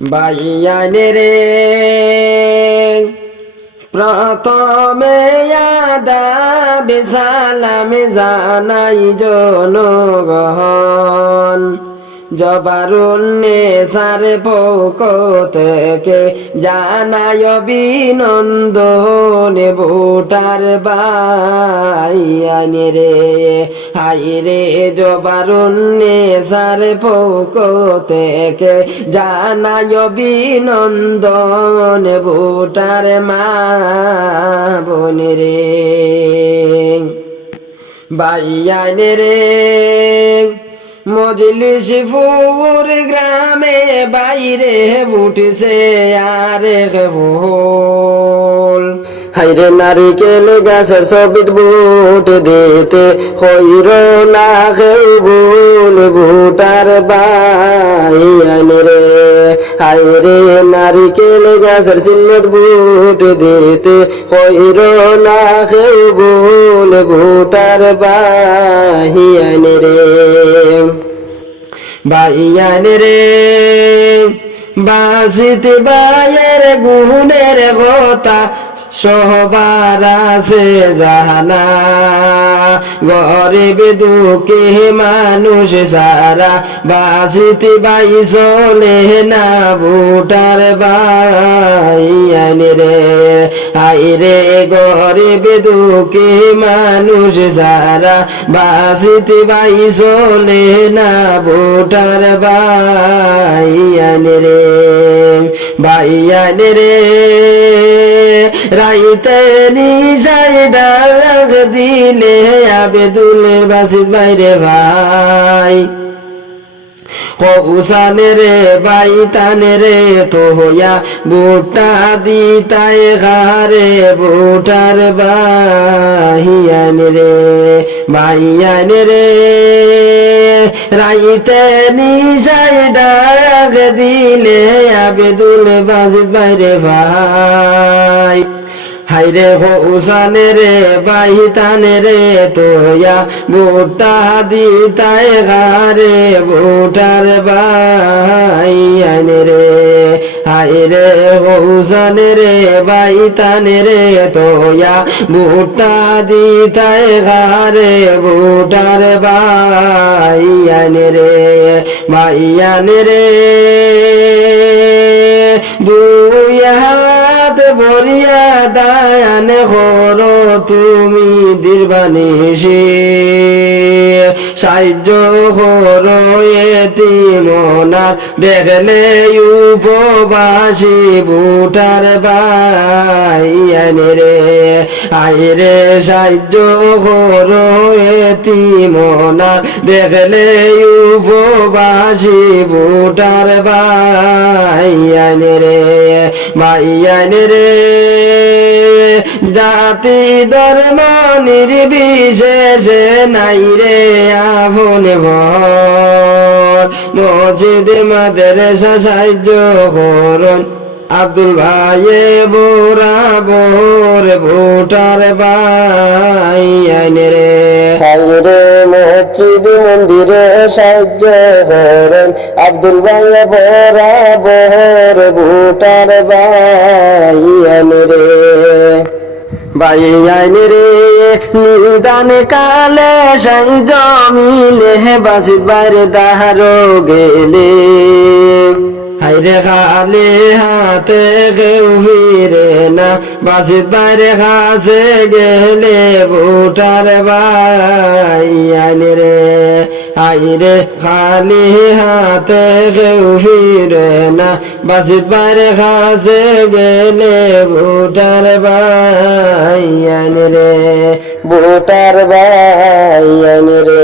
বাইয়ানে রে প্রথমে আদাব সালাম জানাই জনগণ জবারুন্নে সার পক্ষ থেকে জানাই অভিনন্দন ভোটার বাইয়ানে রে হাই রে জবারুন্নে সার পক্ষ থেকে জানাই অভিনন্দন ভোটার মা বোন রে বাইয়ানে রে মজলিশপুর গ্রামে বাইরে উঠছে আরে ভোল হাইরে নারিকেল গাছের ছবিত ভোট দিতে হইর না কেউ ভুল ভোটার বাইয়ানে রে হাইরে নারিকেল গাছের চিহ্নত ভোট দিতে হইর না কেউ ভুল ভোটার বাইয়ানে রে বাইয়ানে রে বাসিতে বাইয়ের গুণের কথা সবার আছে জানা গরিব দুঃখী মানুষ সারা বাসিতে বাই চলে না ভোটার বাইয়ানে রে হাই রে গরিব দুঃখী মানুষ সারা বাসিতে বাই চলে না ভোটার বাইয়ানে রে বাইয়ানে রে রাইতে নিশাই ডাক দিলে আবেদুল বাসিত বাইরে ভাই কৌশানে রে বাই তানে রে তো হইয়া ভোটা দিতাই ঘরে ভোটার বাইয়ানে রে বাইয়ানে রে রাইতে নিশাই ডাক দিলে আবেদুল বাসিত বাইরে ভাই হাইরে হোসানে রে বাইতানে রে তোয়া ভোটা দিতাই ঘরে ভোটার বাইয়ানে রে হাইরে হোসানে রে বাইতানে রে তোয়া ভোটা দিতাই ঘরে ভোটার বাইয়ানে রে বাইয়ানে রে দুই হাত ভরিয়া দায়ান করো তুমি দীর্বানিশি সাহায্য করো এতিমনা দেখলে উপবাসী ভোটার বাইয়ানে রে আইরে সাহায্য করো এতিমনা দেখলে উপবাসী ভোটার বাইয়ানে রে বাইয়ানে রে জাতি ধর্ম নির্বিশেষে নাই রে আপন ঘর মসজিদ মাদ্রাসা সাহায্য করুন আব্দুল ভাইয়ে বরাবর ভোটার বাইয়ানে রে হাইরে মসজিদ মন্দিরে সাহায্য করেন আব্দুল ভাইয়ে বরাবর ভোটার বাইয়ানে রে বাইয়ানে রে নিদান কালে সাহায্য মিলে বাসিত বাইরে দাহারো গেলে হাইরে খালি হাতে কেউ ফিরে না বাসিত বাইরে কাছে গেলে ভোটার বাইয়ানে রে হাইরে খালি হাতে কেউ ফিরে না বাসিত বাইরে কাছে গেলে ভোটার বাইয়ানে রে ভোটার বাইয়ানে রে।